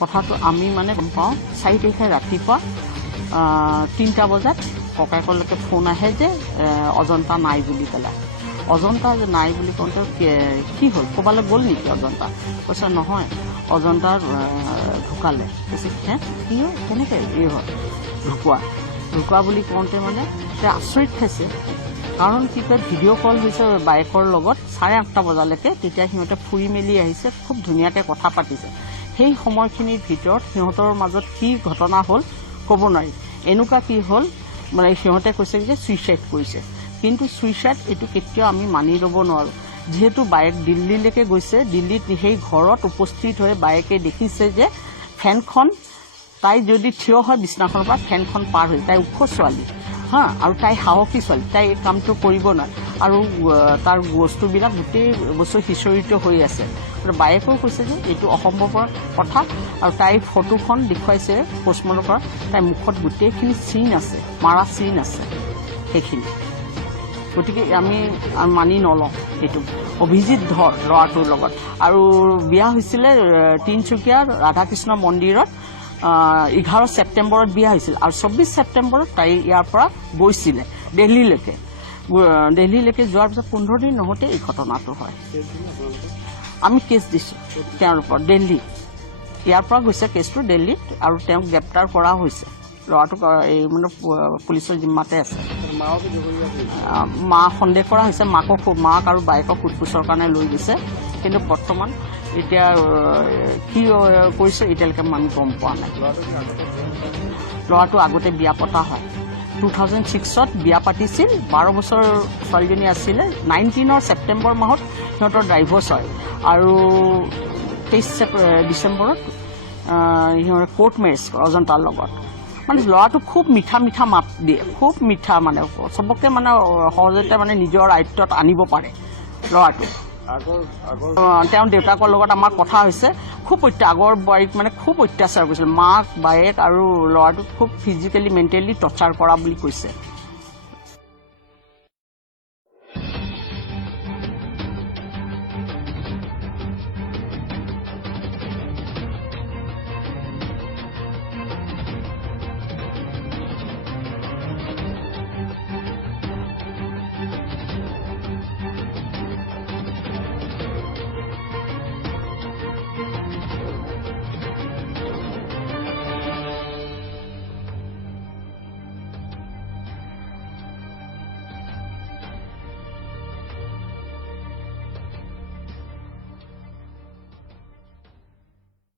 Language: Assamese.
কথাটো আমি মানে গম পাওঁ 4 তাৰিখে ৰাতিপুৱা 3টা বজাত ককাইকলৈকে ফোন আহে যে অজন্তা নাই বুলি পেলাই অজন্তা যে নাই বুলি কওঁতে কি হ'ল ক'বালৈ গ'ল নেকি অজন্তা কৈছে নহয় অজন্তা ঢুকালে কৈছে কি হ'ল কেনেকৈ এই হ'ল ঢুকুৱা বুলি কওঁতে মানে আচৰিত খাইছে কাৰণ কি কয় ভিডিঅ' কল হৈছে বাইকৰ লগত 8:30টা বজালৈকে তেতিয়া সিহঁতে ফুৰি মেলি আহিছে খুব ধুনীয়াকৈ কথা পাতিছে সেই সময়খিনিৰ ভিতৰত সিহঁতৰ মাজত কি ঘটনা হ'ল ক'ব নোৱাৰি এনেকুৱা কি হ'ল মানে সিহঁতে কৈছে যে ছুইচাইড কৰিছে কিন্তু ছুইচাইড এইটো কেতিয়াও আমি মানি ল'ব নোৱাৰোঁ যিহেতু বাইক দিল্লীলৈকে গৈছে দিল্লীত সেই ঘৰত উপস্থিত হৈ বাইকে দেখিছে যে ফেনখন তাই যদি থিয় হয় বিছনাখনৰ পৰা ফেনখন পাৰ হৈ তাই ওখ ছোৱালী হা আৰু তাই সাহসী ছোৱালী তাই এই কামটো কৰিব নোৱাৰে আৰু তাৰ বস্তুবিলাক গোটেই বস্তু সিঁচৰিত হৈ আছে বায়েকেও কৈছে যে এইটো অসম্ভৱৰ কথা আৰু তাইৰ ফটোখন দেখুৱাইছে পষ্টমৰ্টমৰ পৰা তাইৰ মুখত গোটেইখিনি চিন আছে মাৰা চিন আছে সেইখিনি গতিকে আমি মানি নলওঁ এইটো অভিজিত ধৰ ল'ৰাটোৰ লগত আৰু বিয়া হৈছিলে তিনিচুকীয়াৰ ৰাধাকৃষ্ণ মন্দিৰত 11 ছেপ্টেম্বৰত বিয়া হৈছিল আৰু 24 ছেপ্টেম্বৰত তাই ইয়াৰ পৰা গৈছিলে দিল্লীলৈকে যোৱাৰ পিছত 15 দিন নহওঁতে এই ঘটনাটো হয় আমি কেছ দিছোঁ তেওঁৰ ওপৰত দিল্লী ইয়াৰ পৰা গৈছে কেছটো দিল্লীত আৰু তেওঁক গ্ৰেপ্তাৰ কৰা হৈছে ল'ৰাটোক এই মানে পুলিচৰ জিম্মাতে আছে মা সন্দেহ কৰা হৈছে মাক আৰু বাইকক সোধপোছৰ কাৰণে লৈ গৈছে কিন্তু বৰ্তমান এতিয়া কি কৰিছে এতিয়ালৈকে আমি গম পোৱা নাই ল'ৰাটো আগতে বিয়া পতা হয় 2006ত বিয়া পাতিছিল 12 বছৰ ছোৱালীজনী আছিলে 19 ছেপ্টেম্বৰ মাহত সিহঁতৰ ডাইভৰ্চ হয় আৰু 23 ডিচেম্বৰত সিহঁতৰ কোৰ্ট মেৰেজ অজন্তাৰ লগত মানে ল'ৰাটো খুব মিঠা মাত দিয়ে খুব মিঠা মানে চবকে মানে সহজতে মানে নিজৰ আয়ত্বত আনিব পাৰে ল'ৰাটো তেওঁৰ দেউতাকৰ লগত আমাৰ কথা হৈছে খুব আগৰ বোৱাৰীক মানে খুব অত্যাচাৰ কৰিছিল মাক বায়েক আৰু ল'ৰাটোক খুব ফিজিকেলি মেণ্টেলি টৰ্চাৰ কৰা বুলি কৈছে